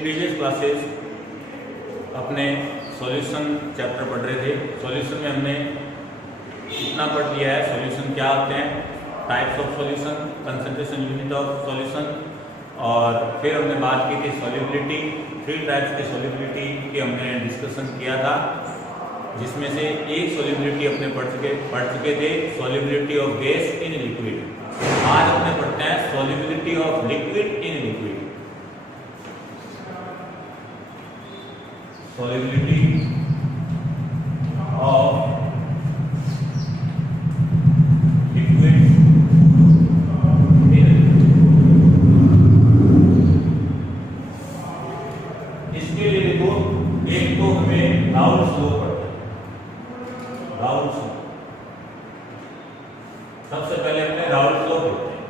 Previous classes अपने solution chapter पढ़ रहे थे। सॉल्यूशन में हमने इतना पढ़ लिया है, सॉल्यूशन क्या होते हैं, types of solution, concentration unit of solution, और फिर हमने बात की थी सॉल्युबिलिटी। 3 टाइप्स की सॉल्युबिलिटी की हमने डिस्कशन किया था, जिसमें से एक सॉल्युबिलिटी अपने पढ़ चुके थे, solubility of gas in liquid. आज अपने पढ़ते हैं solubility of liquid in liquid. Solubility of liquid in, इसके लिए देखो, एक तो हमें राउल्स लॉ पढ़ना है। राउल्स लॉ सबसे पहले हमने राउल्स लॉ देखते हैं।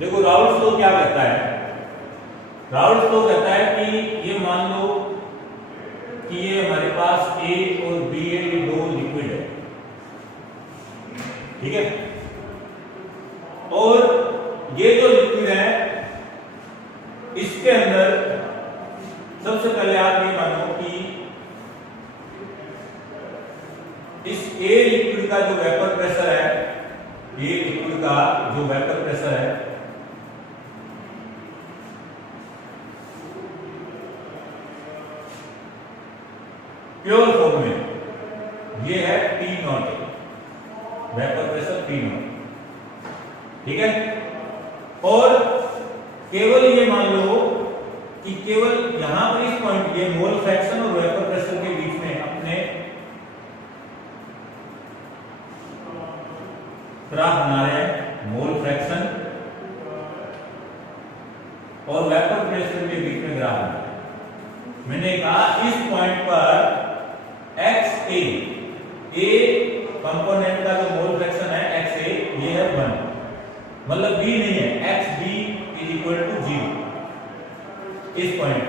देखो राउल्स लॉ क्या कहता है, राउल्स लॉ कहता है कि ये मान लो कि ये हमारे पास A और B है, ये दो लिक्विड है, ठीक है। और ये जो लिक्विड है इसके अंदर सबसे पहले आप ये मानो कि इस A लिक्विड का जो वेपर प्रेशर है, A लिक्विड का जो वेपर प्रेशर है प्योर फॉर्म में ये है P0, वेपर प्रेशर P0, ठीक है। और केवल ये मान लो कि केवल यहां पर इस पॉइंट ये मोल फ्रैक्शन और वेपर प्रेशर के बीच में अपने ग्राफ बना रहे हैं, मोल फ्रैक्शन और वेपर प्रेशर के बीच में ग्राफ बना रहे हैं। मैंने कहा इस पॉइंट पर XA, A कंपोनेंट का जो मोल फ्रैक्शन है XA, ये है 1, मतलब B नहीं है, XB = 0 इस पॉइंट।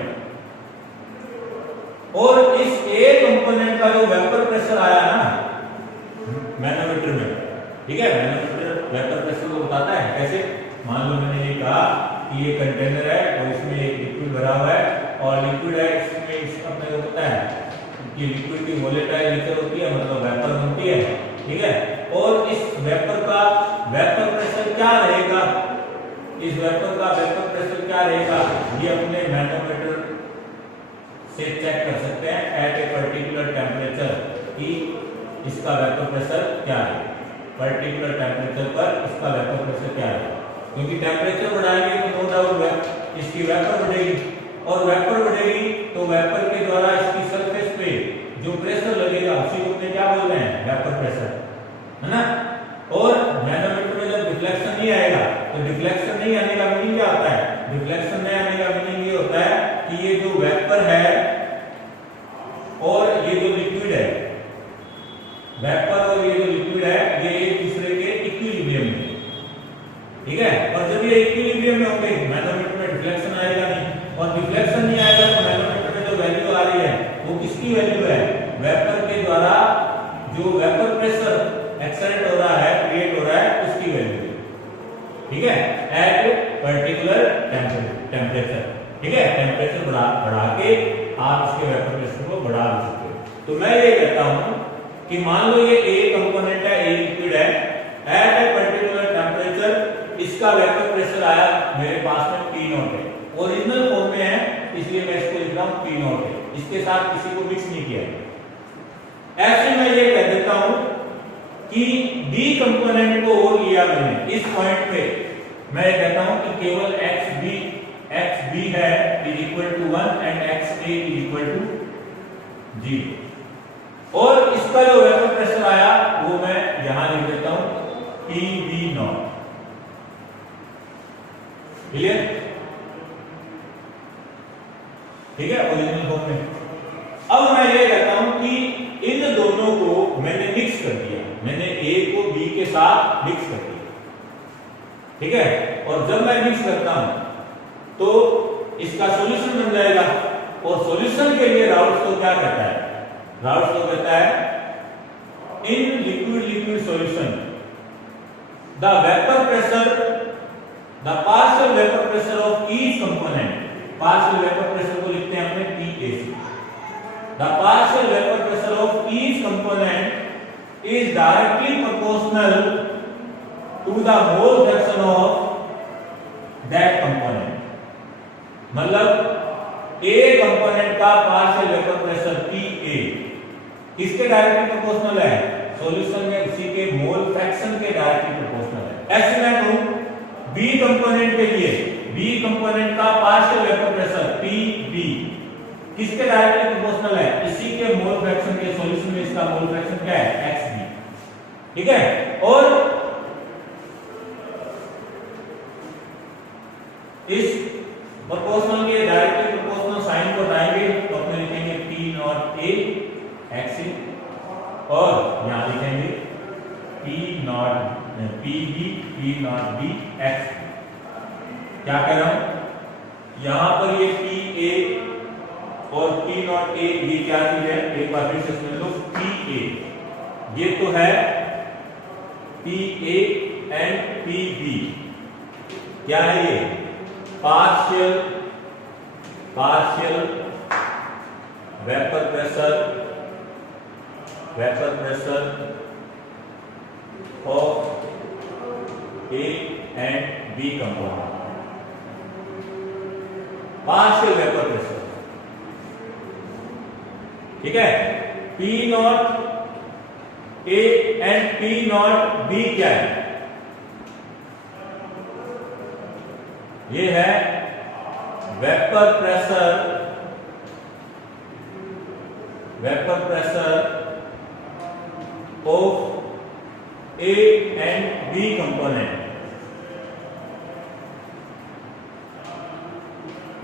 और इस A कंपोनेंट का जो वेपर प्रेशर आया ना मैनोमीटर में, ठीक है, मैनोमीटर वेपर प्रेशर को बताता है कैसे। मान लो मैंने ये कहा कि ये कंटेनर है और इसमें एक लिक्विड भरा हुआ है, और लिक्विड है इसमें अपने को पता है कि लिक्विड की वोलेटाइल नेचर होती है, मतलब वेपर बनती है, ठीक है। और इस वेपर का वेपर प्रेशर क्या रहेगा, इस वेपर का वेपर प्रेशर क्या रहेगा, ये अपने मैनोमीटर से चेक कर सकते हैं एट ए पर्टिकुलर टेम्परेचर कि इसका वेपर प्रेशर क्या है, पर्टिकुलर टेम्परेचर पर इसका वेपर प्रेशर क्या है। क्योंकि टेम्परेचर बढ़ाएंगे तो नो डाउट इसकी वेपर बढ़ेगी, और वेपर बढ़ेगी तो वेपर के द्वारा इसकी सरफेस पे जो प्रेशर लगेगा उसी को क्या बोल रहे हैं, वेपर प्रेशर, है ना। और मैनोमीटर में जब डिफ्लेक्शन नहीं आएगा तो डिफ्लेक्शन नहीं आने का मीनिंग क्या होता है, डिफ्लेक्शन नहीं आने का मीनिंग ये होता है कि ये जो वेपर है और ये जो लिक्विड है, वेपर और ये जो लिक्विड है, ये एक दूसरे के इक्विलिब्रियम में, ठीक है। और जब ये इक्विलिब्रियम में होंगे मैनोमीटर में डिफ्लेक्शन आएगा नहीं, और डिफ्लेक्शन नहीं आएगा तो मैनोमीटर में जो वैल्यू आ रही है वो किसकी वैल्यू है, वेपर के द्वारा जो वेपर प्रेशर एक्सरेट हो रहा है, क्रिएट हो रहा है, उसकी वैल्यू, ठीक है, एट पर्टिकुलर टेम्परेचर, ठीक है। टेम्परेचर बढ़ा के आप इसके वेपर प्रेशर को बढ़ा सकते हो। तो मैं ये कहता हूं कि मान लो ये A कंपोनेंट है, A लिक्विड है, एट ए पर्टिकुलर टेम्परेचर इसका वेपर प्रेशर आया मेरे पास में P0 है, ओरिजिनल फॉर्म में है इसलिए मैं इसको लिख रहा हूं P0 है, इसके साथ किसी को मिक्स नहीं किया। ऐसे मैं ये कह देता हूं कि B कंपोनेंट को और लिया मैंने इस पॉइंट पे, मैं ये कहता हूं कि केवल XB है =1 एंड XA = 0, और इसका जो वेपर प्रेशर आया वो मैं यहां लिख देता हूं PV0, क्लियर, ठीक है, ओरिजिनल फॉर्म में। अब मैं ये कहता हूं कि इन दोनों को मैंने मिक्स कर दिया, मैंने A को B के साथ मिक्स कर दिया, ठीक है। और जब मैं मिक्स करता हूं तो इसका सॉल्यूशन बन जाएगा, और सॉल्यूशन के लिए राउल्स लॉ क्या कहता है, राउल्स लॉ कहता है in liquid solution the vapour pressure, the partial vapor pressure of each component partial vapour pressure को लिखते हैं अपने PAC। The partial vapour pressure of each component is directly proportional to the mole fraction of that component. मतलब A component का partial vapour pressure PA किसके directly proportional है? Solution में उसी के मोल फ्रैक्शन के डायरेक्टली प्रोपोर्शनल है। ऐसे मैं कहूं बी कंपोनेंट के लिए, बी कंपोनेंट का पार्शियल वेपर प्रेशर PB किसके डायरेक्टली प्रोपोर्शनल है? इसी के मोल फ्रैक्शन के, सॉल्यूशन में इसका मोल फ्रैक्शन क्या है? XB। ठीक है, और इस प्रोपोर्शनल के डायरेक्टली प्रोपोर्शनल साइन को हटाएंगे तो अपने लिखेंगे P नॉट A XA, और यहां लिखेंगे P not PB P not B X। क्या कह रहा हूं यहां पर? ये PA और P नॉट A ये क्या चीज है? एक बार फिर से सुन लो। PA ये तो है PA एंड PB, क्या है ये? Partial vapour pressure of A and B component. Partial vapour pressure, ठीक है। P not A and P not B क्या है? ये है vapour pressure of A and B component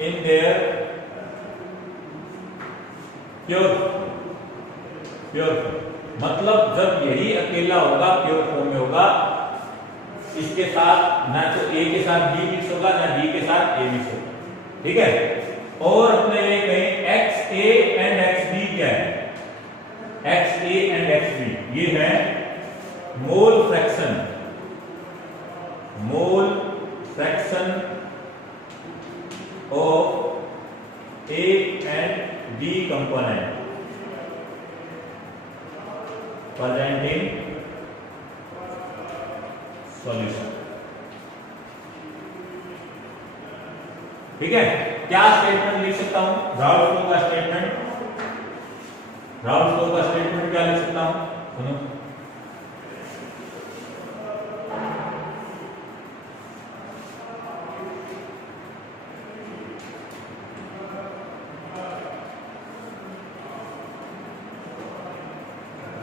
in their pure मतलब जब यही अकेला होगा, प्योर फॉर्म में होगा, इसके साथ ना तो A के साथ B मिक्स होगा ना B के साथ A मिक्स होगा। ठीक है, और अपने ये कहें XA एंड XB क्या है? XA एंड XB ये है मोल fraction of A and B component present in solution. ठीक है, क्या स्टेटमेंट लिख सकता हूं? राउल्ट फ्लो का स्टेटमेंट क्या लिख सकता हूं? सुनो,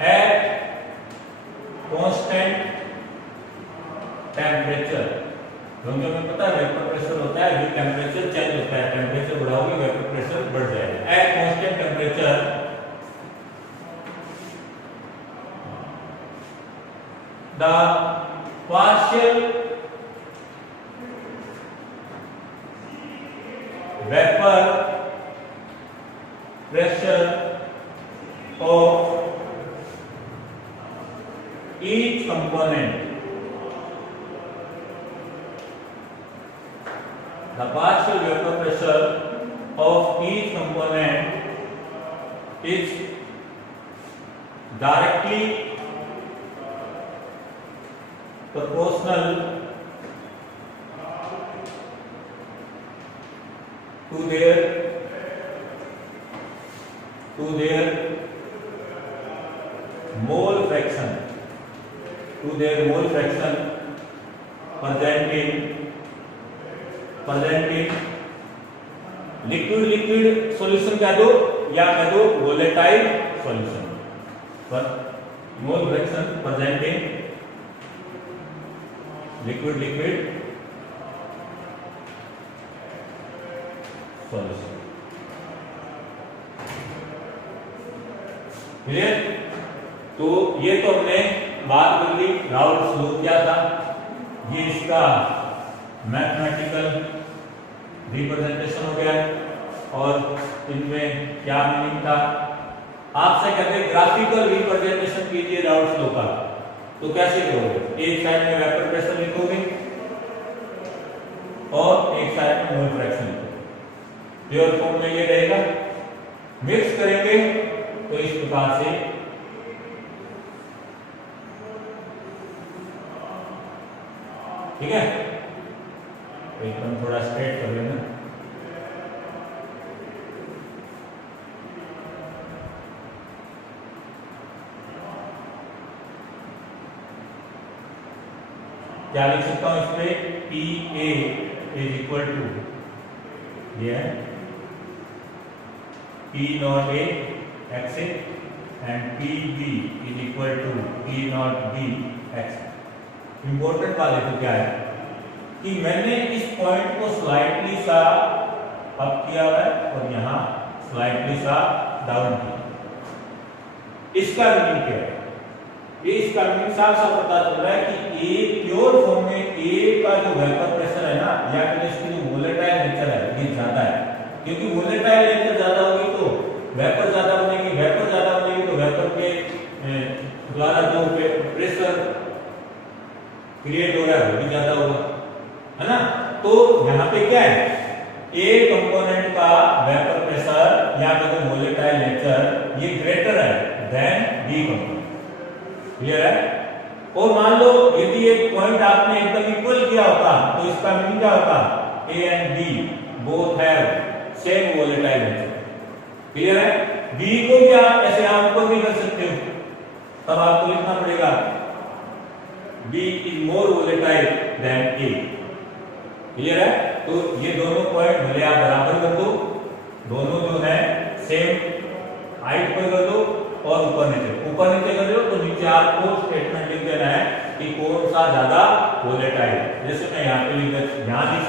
एट कांस्टेंट टेम्परेचर, क्योंकि हमें पता है वेपर प्रेशर होता है, जो टेम्परेचर चेंज होता है, टेम्परेचर बढ़ाओगे वेपर प्रेशर बढ़ जाएगा। At constant temperature the partial vapour pressure of each component, the partial vapor pressure of each component is directly proportional to their mole fraction present in liquid solution कह दो या कह दो volatile solution, पर mole fraction present in liquid solution. Clear? तो ये तो हमने बात कर ली राउल्ट फ्लो क्या था, ये इसका मैथमेटिकल रिप्रेजेंटेशन हो गया, और इनमें क्या मीनिंग था। आपसे कहते हैं ग्राफिकल रिप्रेजेंटेशन कीजिए राउल्ट फ्लो का, तो कैसे करोगे? एक साइड में वेपर प्रेशर लिखोगे और एक साइड में मोल फ्रैक्शन लिखोगे। प्योर फॉर्म में ये रहेगा। मिक्स करेंगे तो इस प्रकार से ठीक है, एकदम थोड़ा स्ट्रेट कर लेना। क्या लिख सकता हूं इसमें? P A is equal to ये है P not A X A and P B is equal to P not B X. Important बात देखो क्या है कि मैंने इस पॉइंट को स्लाइटली सा अप किया है और यहां स्लाइटली सा डाउन किया। इसका मीनिंग क्या है? ये इसका मीनिंग साफ साफ पता चल रहा है कि ए प्योर फॉर्म में ए का जो वेपर प्रेशर है ना, या फिर इसकी जो वोलेटाइल नेचर है ये ज्यादा है, क्योंकि वोलेटाइल नेचर ज्यादा होगी तो वेपर ज्यादा बनेगी, वेपर ज्यादा बनेगी तो वेपर के द्वारा जो प्रेशर क्रिएट हो रहा है वो भी ज्यादा होगा, है ना। तो यहाँ पे क्या है, ए कंपोनेंट का वेपर प्रेशर या फिर वोलेटाइल नेचर ये ग्रेटर है देन बी कंपोनेंट। क्लियर है? और मान लो यदि एक पॉइंट आपने एकदम इक्वल किया होता तो इसका मीनिंग क्या होता? A and B both have same volatile nature. Clear है? बी को क्या ऐसे आप ऊपर भी कर सकते हो, तब आपको लिखना पड़ेगा B is more volatile than A। Clear है? तो ये दोनों पॉइंट भले आप बराबर कर दो, दोनों जो है सेम हाइट पर कर दो और ऊपर नीचे कर दो, तो नीचे आपको स्टेटमेंट लिख देना है कि कौन सा ज्यादा वोलेटाइल है। जैसे मैं यहाँ पे लिख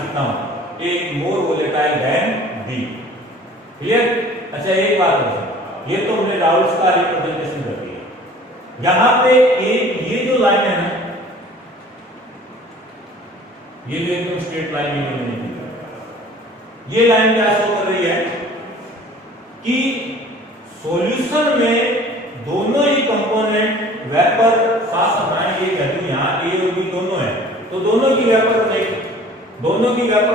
सकता हूँ A is more volatile than B। Clear? अच्छा एक बात है, ये तो हमने राउल्स का रिप्रेजेंटेशन कर दिया। यहाँ पे ये जो लाइन है ना, ये भी एकदम स्ट्रेट लाइन नहीं है। ये लाइन क्या शो कर रही है कि सॉल्यूशन में दोनों ही कंपोनेंट वेपर साथ साथ ये वैल्यू यहाँ ए और बी दोनों है, तो दोनों की वेपर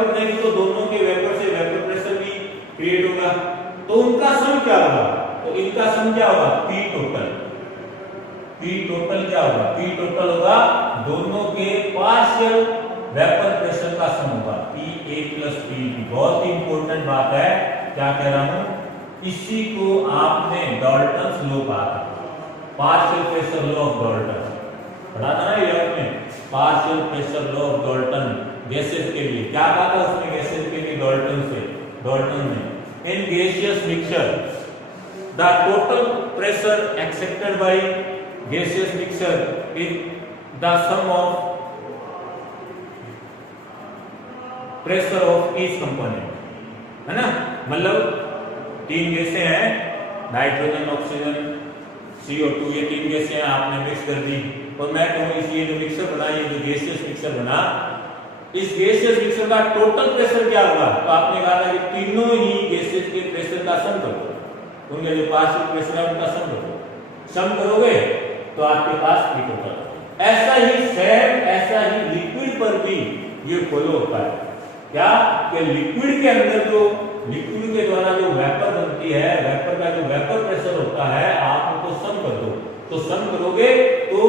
बनेगी, तो दोनों के वेपर से वेपर प्रेशर भी क्रिएट होगा। तो उनका सम क्या होगा? तो इनका सम क्या होगा? पी टोटल क्या होगा? पी टोटल होगा दोनों के पार्शियल वेपर प्रेशर का सम होगा, P A plus P B. बहुत ही इंपॉर्टेंट बात है, क्या कह रहा हूं, इसी को आपने डाल्टन्स लॉ कहा था, partial pressure law of Dalton पढ़ा था ना ये आपने, partial pressure law of Dalton gases के लिए। क्या कहा था उसमें गैसेस के लिए? डाल्टन ने in gaseous mixture the total pressure accepted by gaseous mixture is the sum of pressure of each component, है ना। मतलब तीन गैसें हैं, नाइट्रोजन, ऑक्सीजन, CO2, ये तीन गैसें हैं, आपने मिक्स कर दी और मैं कहूँ ये जो मिक्सर बना, ये जो गैसियस मिक्सर बना, इस गैसियस मिक्सर का टोटल प्रेशर क्या होगा? तो आपने कहा था कि तीनों ही गैसेस के प्रेशर का सम करो, उनके जो पार्शियल प्रेशर है उनका सम करो, सम करोगे तो आपके पास पी टोटल। ऐसा ही लिक्विड पर भी ये फॉलो होता है। क्या कि लिक्विड के अंदर जो लिक्विड के द्वारा जो वेपर बनती है, वेपर का जो वेपर प्रेशर होता है, आप उसको सम कर दो, तो सम करोगे तो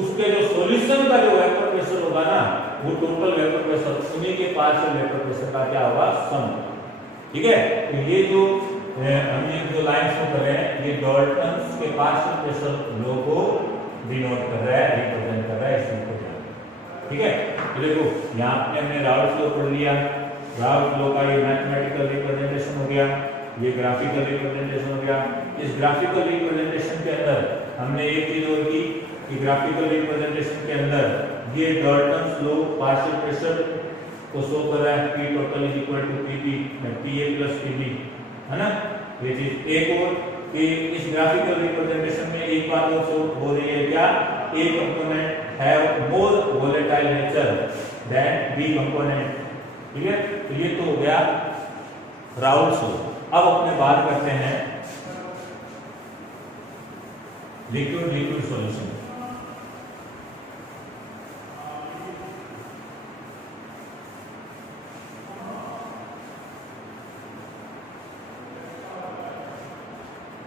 उसके जो सॉल्यूशन का जो वेपर प्रेशर होगा ना, वो टोटल वेपर प्रेशर, उन्हीं के पार्शियल वेपर प्रेशर का क्या होगा? सम। ठीक है? तो ये जो हमने जो लाइन शो कर रहे हैं, ये डाल्टन्स के पार्शियल प्रेशर लॉ को डिनोट कर रहा है, रिप्रेजेंट कर रहा है, इसको। ठीक है? तो देखो यहाँ पे हमने राउल्स लॉ पढ़ लिया, राउल्स लॉ का ये मैथमेटिकल रिप्रेजेंटेशन हो गया, ये ग्राफिकल रिप्रेजेंटेशन हो गया। इस ग्राफिकल रिप्रेजेंटेशन के अंदर हमने एक चीज और की कि ग्राफिकल रिप्रेजेंटेशन के अंदर ये डाल्टन्स लॉ पार्शियल प्रेशर को शो कर रहा है, P total is equal to Pb PA plus Pb, है ना। ये चीज एक और कि इस ग्राफिकल रिप्रेजेंटेशन में एक बात और शो हो रही है, क्या? A component have more volatile nature than B component. ठीक है? तो ये तो हो गया राउल्स लॉ। अब अपने बात करते हैं लिक्विड सॉल्यूशन।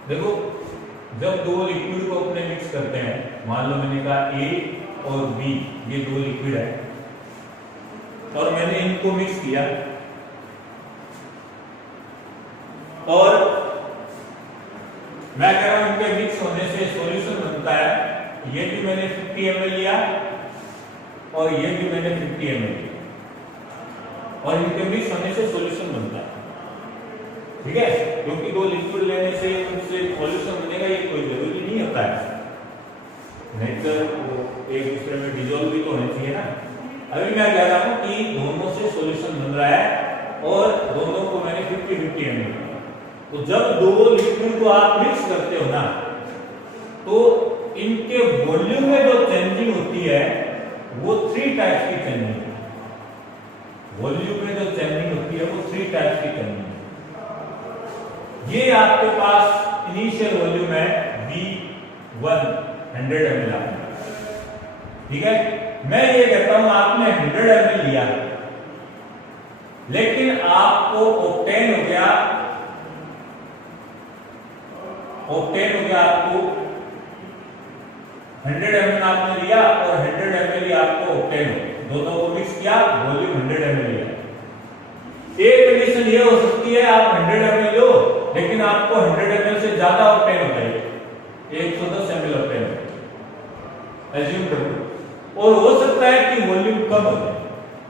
देखो जब दो लिक्विड को अपने मिक्स करते हैं, मान लो मैंने कहा A और B, ये दो लिक्विड है और मैंने इनको मिक्स किया और मैं कह रहा हूं इनके मिक्स होने से सॉल्यूशन बनता है। ये भी मैंने 50 ml लिया और ये भी मैंने 50 ml लिया और इनके मिक्स होने से सॉल्यूशन बनता है। ठीक है, क्योंकि दो लिक्विड लेने से उनसे सॉल्यूशन बनेगा ये कोई जरूरी नहीं होता है, नहीं तो वो एक दूसरे में डिसॉल्व भी तो होने चाहिए ना। अभी मैं कह रहा हूं कि दोनों से सॉल्यूशन बन रहा है और दोनों को मैंने 50-50 ml लिया। तो जब दो लिक्विड को आप मिक्स करते हो ना, तो इनके वॉल्यूम में जो चेंजिंग होती है वो 3 टाइप्स की चेंजिंग है। वॉल्यूम में जो चेंजिंग होती है वो 3 टाइप्स की चेंजिंग है। ये आपके पास इनिशियल वॉल्यूम है V1 100 ml, ठीक है। मैं ये कहता हूं आपने 100 ml लिया, लेकिन आपको ऑक्टेन हो गया आपको 100 ml आपने लिया और 100 ml ही आपको ऑक्टेन हो, दोनों को मिक्स किया, वॉल्यूम 100 ml लिया। एक कंडीशन ये हो सकती है आप 100 ml लो लेकिन आपको 100 ml से ज्यादा ऑक्टेन होता है, 110 ml ऑक्टेन एज्यूम करो, और हो सकता है कि वॉल्यूम कम हो जाए।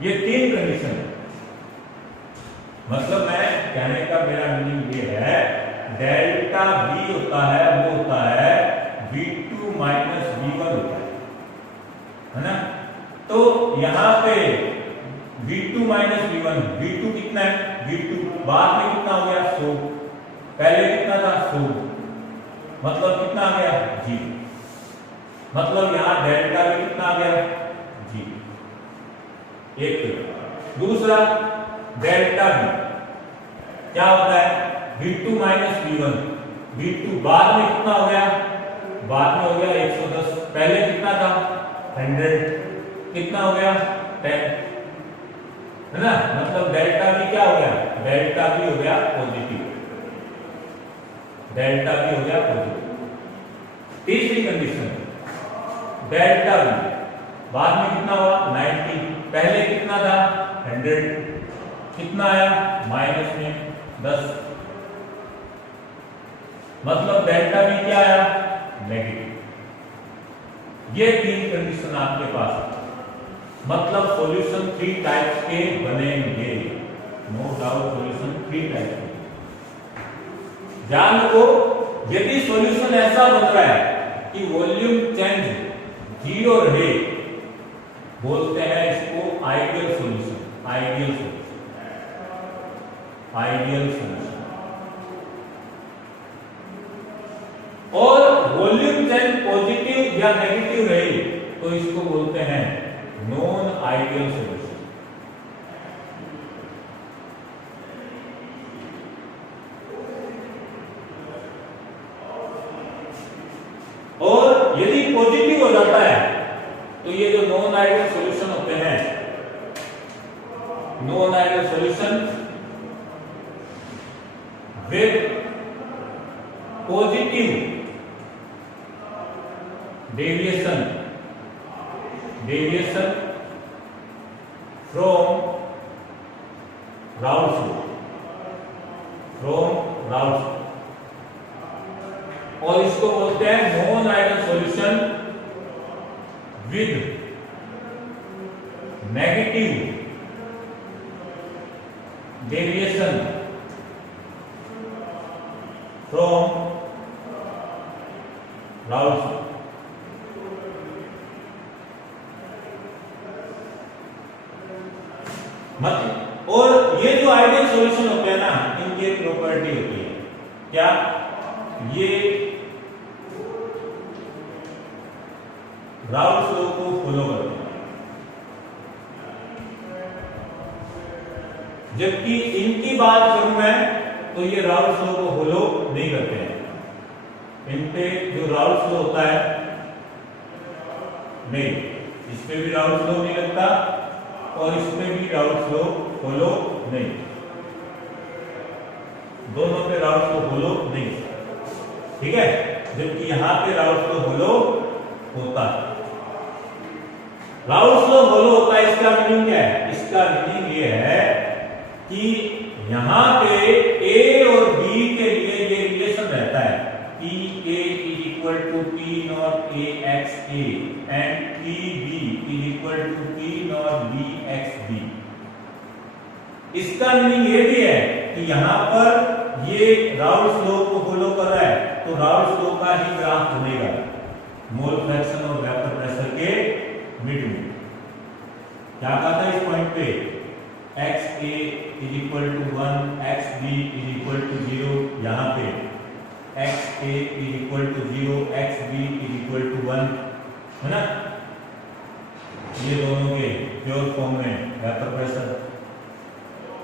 ये 3 कंडीशन है। मतलब मैं कहने का मेरा मीनिंग ये है, डेल्टा V होता है वो होता है V2 माइनस V1 होता है ना। तो यहां पे V2 माइनस V1, V2 कितना है, V2 बाद में कितना हो गया 100, पहले कितना था 100, मतलब कितना आ गया G, मतलब यहां डेल्टा भी कितना आ गया G। एक दूसरा डेल्टा V क्या होता है, V2 माइनस V1, V2 बाद में कितना हो गया, बाद में हो गया 110, पहले कितना था 100, कितना हो गया 10, है ना। मतलब डेल्टा भी क्या हो गया, डेल्टा भी हो गया पॉजिटिव, डेल्टा भी हो गया पॉजिटिव। तीसरी कंडीशन, डेल्टा भी बाद में कितना हुआ 90, पहले कितना था 100, कितना आया माइनस में 10, मतलब डेल्टा भी क्या आया नेगेटिव। ये 3 कंडीशन आपके पास है, मतलब सॉल्यूशन 3 टाइप्स के बनेंगे, नो डाउट सॉल्यूशन 3 टाइप्स के। ध्यान रखो, यदि सॉल्यूशन ऐसा बन रहा है कि वॉल्यूम चेंज 0 रहे, बोलते हैं इसको ideal solution, ideal solution, ideal solution. और वॉल्यूम चेंज पॉजिटिव या नेगेटिव रहे तो इसको बोलते हैं नॉन आइडियल सॉल्यूशन। और यदि पॉजिटिव हो जाता है तो ये जो नॉन आइडियल सॉल्यूशन होते हैं, non ideal solution with positive deviation from Raoult's law, और इसको बोलते हैं non ideal solution with negative deviation from Raoult's law. मतलब और ये जो आइडियल सॉल्यूशन होते हैं ना, इनकी एक प्रॉपर्टी होती है क्या, ये राउल्स लॉ को फॉलो करते हैं, जबकि इनकी बात करूं मैं तो ये राउल्स लॉ को फॉलो नहीं करते हैं। इन पे जो राउल्स लॉ होता है नहीं, इस पे भी राउल्स लॉ नहीं लगता और इसमें भी राउल्स लॉ फॉलो नहीं, दोनों पे राउल्स लॉ फॉलो नहीं। ठीक है, जबकि यहां पे राउल्स लॉ होलो होता है। राउल्स लॉ होलो होता है, इसका मीनिंग क्या है? इसका मीनिंग ये है कि यहां पे ए और बी के लिए ये रिलेशन रहता है, P A is equal to P not A X A and P B is equal to P not B X B. इसका मीनिंग ये भी है कि यहां पर ये राउल्स लॉ को फॉलो कर रहा है, तो राउल्स लॉ का ही ग्राफ बनेगा मोल फ्रैक्शन और वेपर प्रेशर के मिड में। क्या कहा था इस पॉइंट पे? X A is equal to 1, X B is equal to 0, यहां पे X A is equal to 0, X B is equal to 1, है ना? ये दोनों के प्योर फॉर्म में वेपर प्रेशर।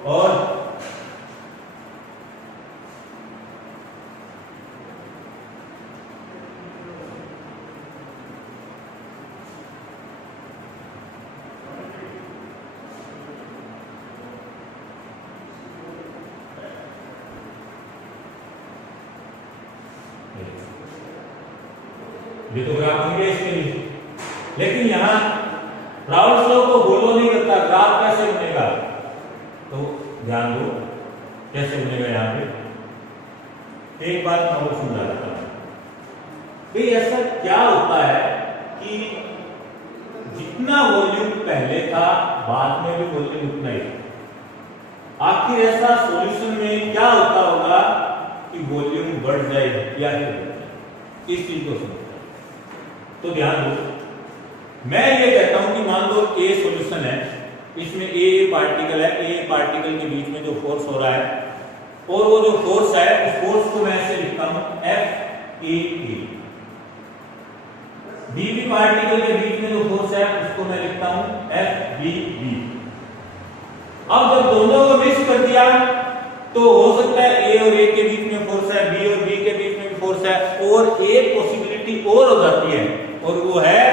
और ये तो ग्राफ बन गया इसके लिए, लेकिन यहां राउल्स लॉ को फॉलो नहीं करता, ग्राफ कैसे बनेगा? तो ध्यान दो कैसे बनेगा। यहां पे एक बात मैं और समझा देता हूं कि ऐसा क्या होता है कि जितना वॉल्यूम पहले था बाद में भी वॉल्यूम उतना ही। आखिर ऐसा सॉल्यूशन में क्या होता होगा कि वॉल्यूम बढ़ जाएगी या फिर इस चीज को समझो। तो ध्यान दो, मैं ये कहता हूं कि मान लो ए सॉल्यूशन है, इसमें ए पार्टिकल है, ए पार्टिकल के बीच में जो फोर्स हो रहा है, और वो जो फोर्स है उस फोर्स को मैं ऐसे लिखता हूं F A A. B B particle के बीच में जो फोर्स है उसको मैं लिखता हूं एफ बी बी। अब जब दोनों को मिक्स कर दिया तो हो सकता है ए और ए के बीच में फोर्स है, बी और बी के बीच में भी फोर्स है, और एक पॉसिबिलिटी और हो जाती है, और वो है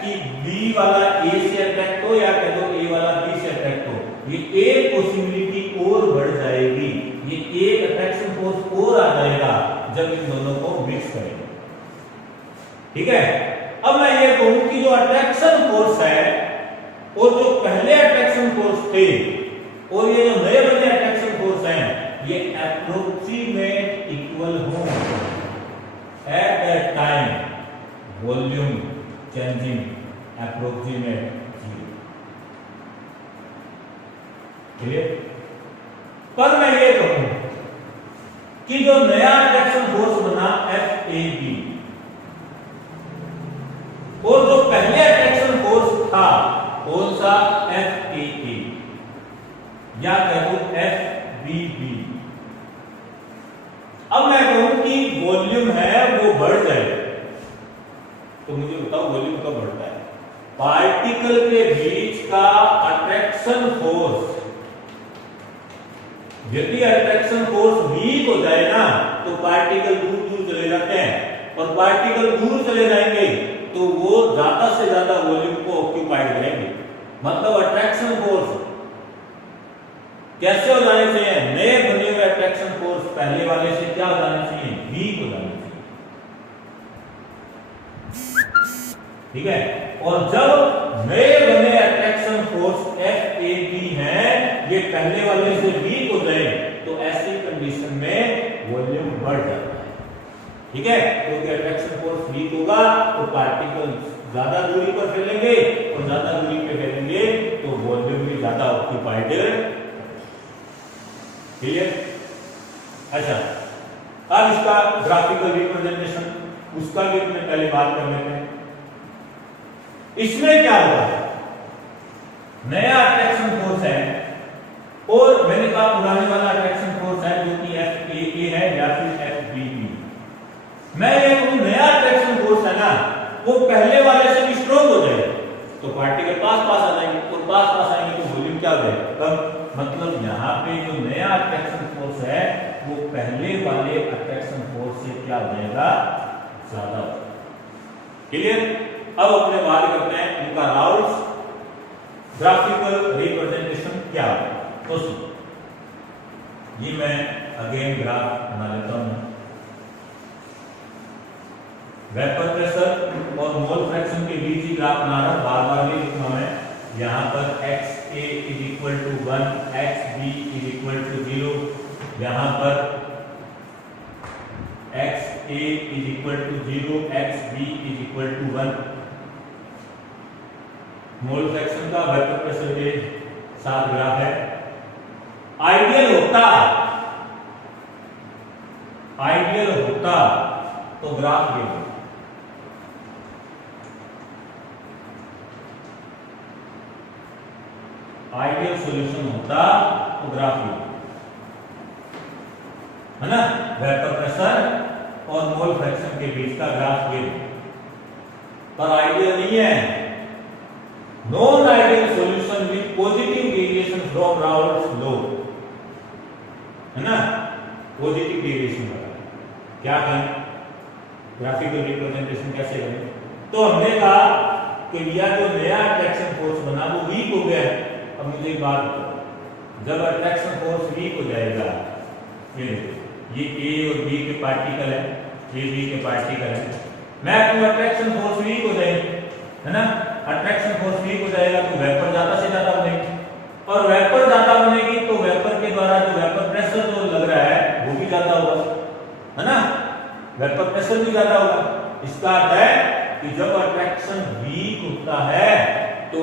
कि बी वाला ए से अट्रैक्ट हो या कह दो ए वाला बी से अट्रैक्ट हो। ये एक पॉसिबिलिटी और बढ़ जाएगी, ये एक अट्रैक्शन फोर्स और आ जाएगा जब इन दोनों को मिक्स करेंगे। ठीक है, अब मैं ये कहूं कि जो अट्रैक्शन फोर्स है और जो पहले अट्रैक्शन फोर्स थे और ये जो नए बने अट्रैक्शन फोर्स हैं, ये अप्रोक्सीमेट इक्वल हो at that time volume changing approximate 0। Clear? पर मैं ये कहूं कि जो नया अट्रैक्शन फोर्स बना एफ ए बी और जो पहले अट्रैक्शन फोर्स था कौन सा एफ ए ए या कह दो एफ बी बी। अब मैं कहूं कि वॉल्यूम है वो बढ़ जाए, तो मुझे बताओ वॉल्यूम कब बढ़ता है? पार्टिकल के बीच का अट्रैक्शन फोर्स, यदि अट्रैक्शन फोर्स वीक हो जाए ना तो पार्टिकल दूर दूर चले जाते हैं, और पार्टिकल दूर चले जाएंगे तो वो ज्यादा से ज्यादा वॉल्यूम को ऑक्यूपाइड करेंगे। मतलब अट्रैक्शन फोर्स कैसे हो जाने चाहिए? नए बने हुए अट्रैक्शन फोर्स पहले वाले से क्या हो जाने चाहिए? वीक हो जाने चाहिए। ठीक है, और जब नए बने attraction force F A B हैं, ये पहले वाले से वीक हो जाए तो ऐसी कंडीशन में वॉल्यूम बढ़ जाता है। ठीक है, क्योंकि अट्रैक्शन फोर्स वीक होगा तो पार्टिकल ज्यादा दूरी पर फैलेंगे, और ज्यादा दूरी पे फैलेंगे तो वॉल्यूम भी ज्यादा ऑक्यूपाइड। क्लियर? अच्छा, अब इसका ग्राफिकल रिप्रेजेंटेशन उसका भी अपने पहले बात कर लेते हैं। इसमें क्या होगा? नया अट्रैक्शन फोर्स है और मैंने कहा पुराने वाला अट्रैक्शन फोर्स है जो कि एफ ए ए है या फिर एफ बी बी। मैं ये कहूं नया अट्रैक्शन फोर्स है ना, वो पहले वाले से भी स्ट्रॉन्ग हो जाए तो पार्टिकल पास पास आ जाएंगे, और पास पास आएंगे तो वॉल्यूम क्या हो जाएगा? कम। मतलब यहाँ पे जो नया अट्रैक्शन फोर्स है वो पहले वाले अट्रैक्शन फोर्स से क्या हो जाएगा? ज्यादा। क्लियर? अब अपने बात करते हैं इनका राउल्स ग्राफिकल रिप्रेजेंटेशन क्या है। तो ये मैं अगेन ग्राफ बना लेता हूं। वेपर प्रेशर और मोल फ्रैक्शन के बीच ही ग्राफ बना रहा, बार बार नहीं लिखना है। यहाँ पर XA is equal to 1, XB is equal to 0, यहाँ पर XA is equal to 0, XB is equal to 1। Mole fraction का वेपर प्रेशर के साथ ग्राफ है। आइडियल होता तो ग्राफ ये आइडियल सॉल्यूशन होता तो ग्राफ ये है ना, वेपर प्रेशर और मोल फ्रैक्शन के बीच का ग्राफ ये, पर आइडियल नहीं है। Non ideal solution with positive deviation from Raoult's law, है ना, पॉजिटिव डेविएशन क्या करें, ग्राफिकल रिप्रेजेंटेशन कैसे करें। तो हमने कहा कि यह जो नया अट्रैक्शन फोर्स बना वो वीक हो गया है। अब मुझे एक बात बताओ, जब अट्रैक्शन फोर्स वीक हो जाएगा, ये A और B के पार्टिकल है, ये B के पार्टिकल है, मैं तो अट्रैक्शन फोर्स वीक हो जाएगी, है ना, अट्रैक्शन फोर्स वीक हो जाएगा तो वेपर ज्यादा से ज्यादा बनेगी, और वेपर ज्यादा बनेगी तो वेपर के द्वारा जो वेपर प्रेशर जो लग रहा है वो भी ज्यादा होगा, है ना, वेपर प्रेशर भी ज्यादा होगा। इसका अर्थ है कि जब अट्रैक्शन वीक होता है तो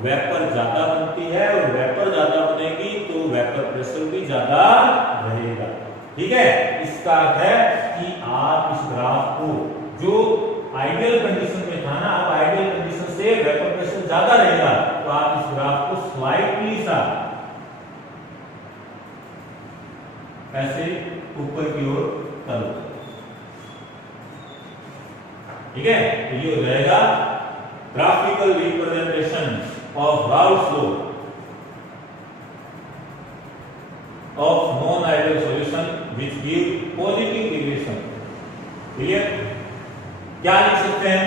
वेपर ज्यादा बनती है, और वेपर ज्यादा बनेगी तो वेपर प्रेशर भी ज्यादा रहेगा। ठीक है, इसका अर्थ है कि आप इस ग्राफ को जो आइडियल कंडीशन में था ना, अब आइडियल कंडीशन से वेपर प्रेशर ज्यादा रहेगा, तो आप इस ग्राफ को स्लाइटली सा ऐसे ऊपर की ओर कर दो। ठीक है, तो ये हो जाएगा graphical representation of Raoult's law of non ideal solution which give positive deviation. Clear? क्या लिख सकते हैं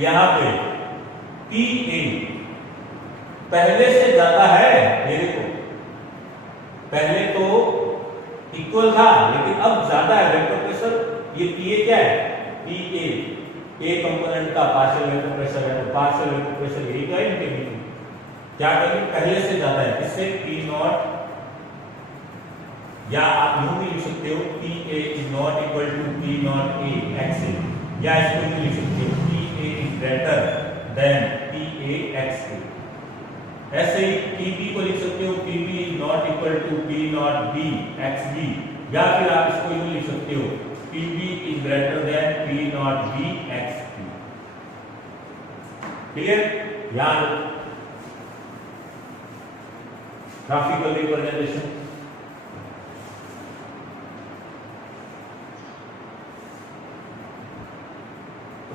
यहां पे, PA पहले से ज्यादा है, ये देखो पहले तो इक्वल था लेकिन अब ज्यादा है वेपर प्रेशर। ये PA क्या है, PA A कंपोनेंट का पार्शियल वेपर प्रेशर है, तो पार्शियल वेपर प्रेशर यही का इनके बीच में क्या करेंगे, पहले से ज्यादा है, इससे P नॉट, या आप यूं भी लिख सकते हो PA is not equal to P not A XA, या इसको भी लिख सकते हो PA is greater than PA XA। ऐसे ही PB को लिख सकते हो PB is not equal to P not B XB, या फिर आप इसको यूं लिख सकते हो PB is greater than P naught B XP। Clear? याद ग्राफिकल रिप्रेजेंटेशन।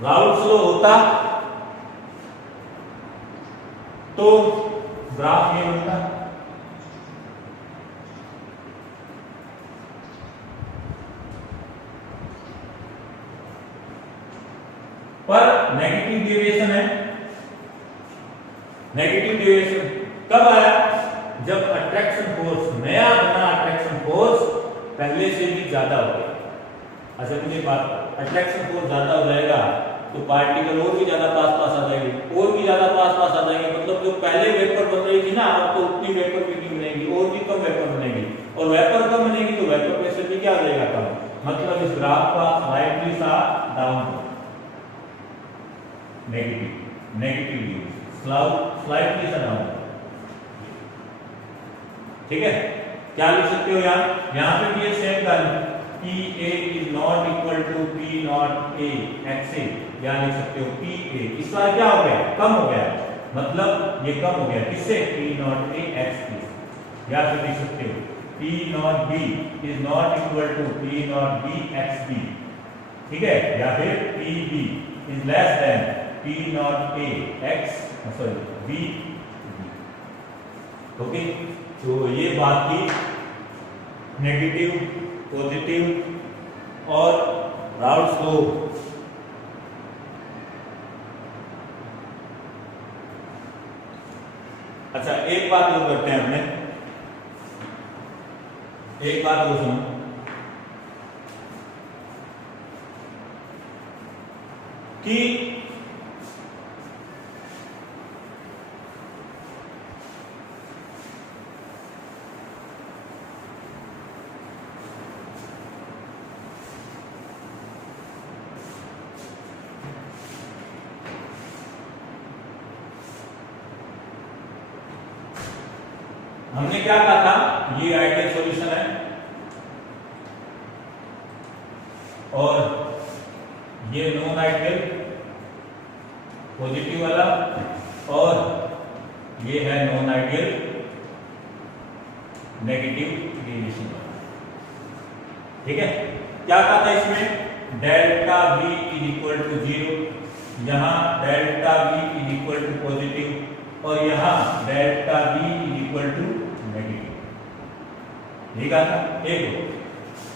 राउल्ट्स लॉ होता तो ग्राफ ये बनता, पर नेगेटिव डेविएशन है। नेगेटिव डेविएशन कब आया, जब अट्रैक्शन फोर्स, नया बना अट्रैक्शन फोर्स पहले से भी ज्यादा हो गया। अच्छा मुझे बात, अट्रैक्शन फोर्स ज्यादा हो जाएगा तो पार्टिकल और भी ज्यादा पास पास आ जाएंगे, और भी ज्यादा पास पास आ जाएंगे, मतलब जो पहले वेपर बन रही थी ना, अब तो उतनी वेपर भी नहीं बनेगी, और भी कम वेपर बनेगी, और वेपर कम बनेगी तो वेपर प्रेशर भी क्या हो जाएगा, कम। मतलब इस ग्राफ का स्लाइटली सा डाउन, नेगेटिव स्लाइटली सा डाउन। ठीक है, क्या लिख सकते हो यहाँ पे भी ये same value PA is not equal to P naught A XA, यहाँ लिख सकते हो PA, इस बार क्या हो गया, कम हो गया, मतलब ये कम हो गया किससे, P naught A XP। या फिर लिख सकते हो P naught B is not equal to P naught B XB। ठीक है, या फिर PB is less than P naught A X B। Okay, तो ये बात की नेगेटिव, पॉजिटिव और राउल्ट्स लॉ। अच्छा एक बात और करते हैं हमने, एक बात और सुनो, कि हमने क्या कहा था, ये आइडियल सॉल्यूशन है और ये नॉन आइडियल पॉजिटिव वाला और ये है नॉन आइडियल नेगेटिव डेविएशन वाला। ठीक है, क्या कहा था इसमें, delta V is equal to 0, यहां delta V is equal to positive और यहां delta V is equal to negative. ठीक है, एक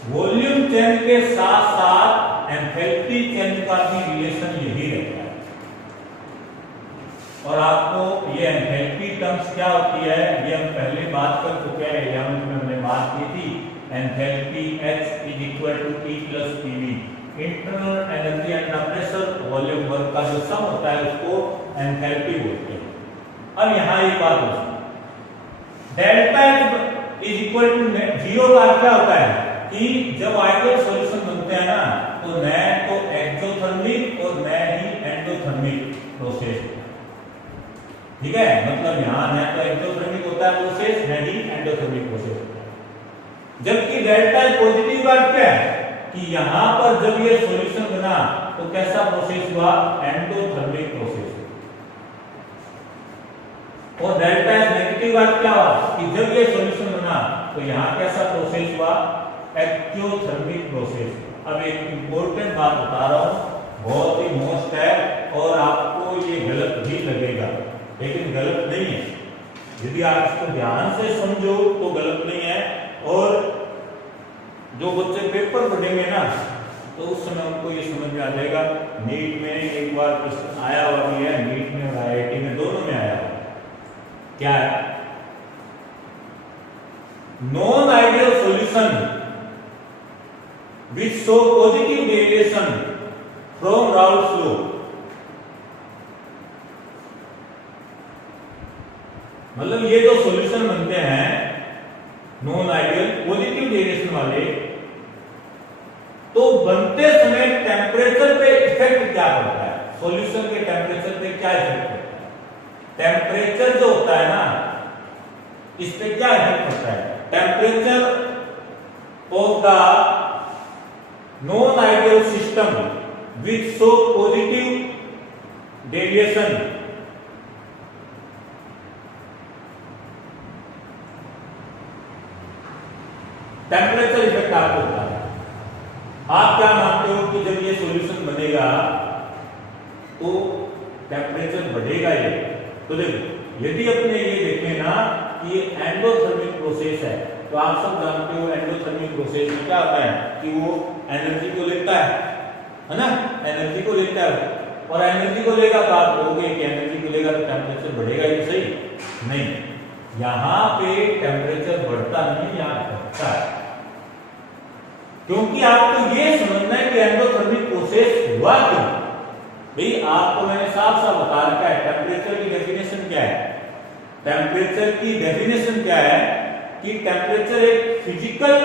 वॉल्यूम चेंज के साथ साथ एंथैल्पी चेंज का भी रिलेशन यही रहता है। और आपको ये एंथैल्पी टर्म्स क्या होती है, ये हम पहले बात कर चुके हैं, एग्जाम्पल में हमने बात की थी। Enthalpy H is equal to E plus PV, internal energy under pressure volume work का जो सम होता है उसको एंथैल्पी बोलते हैं। अब यहाँ एक बात होती है, डेल्टा इज इक्वल टू 0 का क्या होता है कि जब आइडियल सॉल्यूशन बनते हैं ना तो न तो एक्सोथर्मिक और न ही एंडोथर्मिक प्रोसेस। ठीक है, मतलब यहाँ न तो एक्सोथर्मिक होता है प्रोसेस, न ही एंडोथर्मिक प्रोसेस होता है। जबकि डेल्टा पॉजिटिव बात क्या है कि यहां पर जब ये सॉल्यूशन बना तो कैसा प्रोसेस हुआ, एंडोथर्मिक प्रोसेस। और डेल्टा नेगेटिव बात क्या हुआ कि जब ये सॉल्यूशन बना तो यहां कैसा प्रोसेस हुआ, एक्टियोथर्मिक प्रोसेस। अब एक इंपॉर्टेंट बात बता रहा हूं, बहुत ही मोस्ट है और आपको ये गलत भी लगेगा, लेकिन गलत नहीं है। यदि आप इसको ध्यान से समझो तो गलत नहीं है। और जो बच्चे पेपर पढ़ेंगे ना तो उस समय उनको ये समझ में आ जाएगा। नीट में एक बार प्रश्न आया हुआ भी है, नीट में और IIT में दोनों में आया हुआ। क्या है, non ideal solution which show positive deviation from Raoult's law। मतलब ये जो सॉल्यूशन बनते हैं नॉन आइडियल पॉजिटिव डेविएशन वाले, तो बनते समय टेम्परेचर पे इफेक्ट क्या पड़ता है, सॉल्यूशन के टेम्परेचर पे क्या इफेक्ट पड़ता है। टेम्परेचर जो होता है ना, इस पे क्या इफेक्ट पड़ता है, temperature of the non ideal system which show positive deviation temperature effect आपको होता है। आप क्या मानते हो कि जब ये सॉल्यूशन बनेगा तो टेम्परेचर बढ़ेगा ये, तो देखो यदि अपने ये देखें ना कि ये एंडोथर्मिक प्रोसेस है, तो आप सब जानते हो एंडोथर्मिक प्रोसेस में क्या होता है कि वो एनर्जी को लेता है ना, एनर्जी को लेता है। और एनर्जी को लेगा तो आप कहोगे कि एनर्जी को लेगा तो टेम्परेचर बढ़ेगा, ये सही नहीं। यहां पे टेम्परेचर बढ़ता नहीं, यहां घटता है। क्योंकि आपको ये समझना है कि एंडोथर्मिक प्रोसेस हुआ क्यों। भाई आपको मैंने साफ साफ बता रखा है टेम्परेचर की डेफिनेशन क्या है। टेम्परेचर की डेफिनेशन क्या है कि टेम्परेचर एक फिजिकल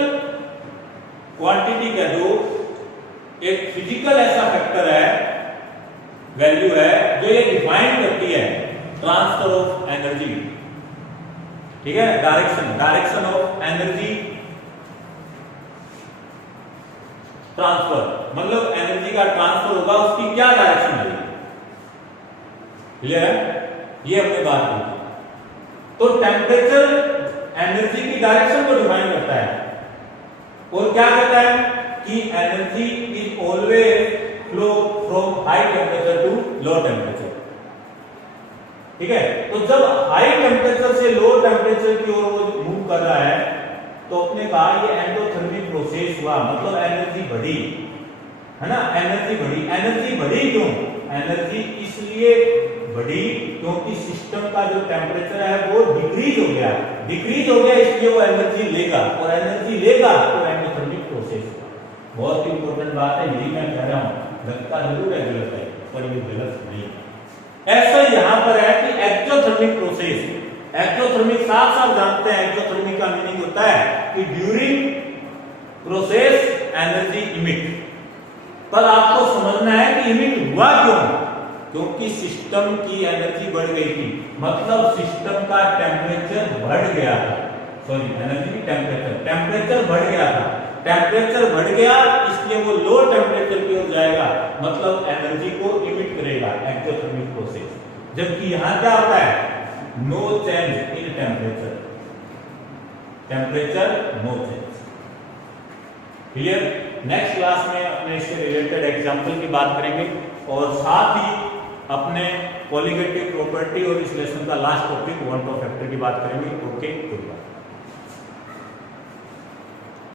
क्वांटिटी का जो एक फिजिकल ऐसा फैक्टर है, वैल्यू है, जो ये डिफाइन करती है ट्रांसफर ऑफ एनर्जी। ठीक है, डायरेक्शन ऑफ एनर्जी ट्रांसफर, मतलब एनर्जी का ट्रांसफर होगा उसकी क्या डायरेक्शन है। क्लियर है, ये हमने बात की। तो टेम्परेचर एनर्जी की डायरेक्शन को डिफाइन करता है और क्या कहता है कि energy is always flow from high temperature to low temperature. ठीक है, तो जब हाई टेम्परेचर से लो टेम्परेचर की ओर वो मूव कर रहा है तो अपने कहा ये एंडोथर्मिक प्रोसेस हुआ, मतलब एनर्जी बढ़ी, है ना, एनर्जी बढ़ी। एनर्जी बढ़ी क्यों, एनर्जी इसलिए बढ़ी क्योंकि सिस्टम का जो टेम्परेचर है वो डिक्रीज हो गया इसलिए वो एनर्जी लेगा, और एनर्जी लेगा तो एंडोथर्मिक प्रोसेस हुआ। बहुत इंपॉर्टेंट बात है, यही मैं कह रहा हूं, लगता जरूर है गलत है। पर ये गलत नहीं है। ऐसा यहां पर है कि एक्सोथर्मिक प्रोसेस, एक्सोथर्मिक साफ साफ जानते हैं एक्सोथर्मिक का मीनिंग होता है कि ड्यूरिंग प्रोसेस एनर्जी इमिट, पर आपको समझना है कि इमिट हुआ क्यों, क्योंकि सिस्टम की एनर्जी बढ़ गई थी, मतलब सिस्टम का टेम्परेचर बढ़ गया था, सॉरी एनर्जी टेम्परेचर बढ़ गया था, टेम्परेचर बढ़ गया इसलिए वो लो टेम्परेचर की ओर जाएगा, मतलब एनर्जी को इमिट करेगा एक्सोथर्मिक प्रोसेस। जबकि यहां क्या होता है, no change in temperature, temperature no change. Clear? Next class में अपने इससे रिलेटेड एग्जांपल की बात करेंगे और साथ ही अपने कॉलिगेटिव प्रॉपर्टी और इस लेसन का last topic one two factor की बात करेंगे। Okay, good bye.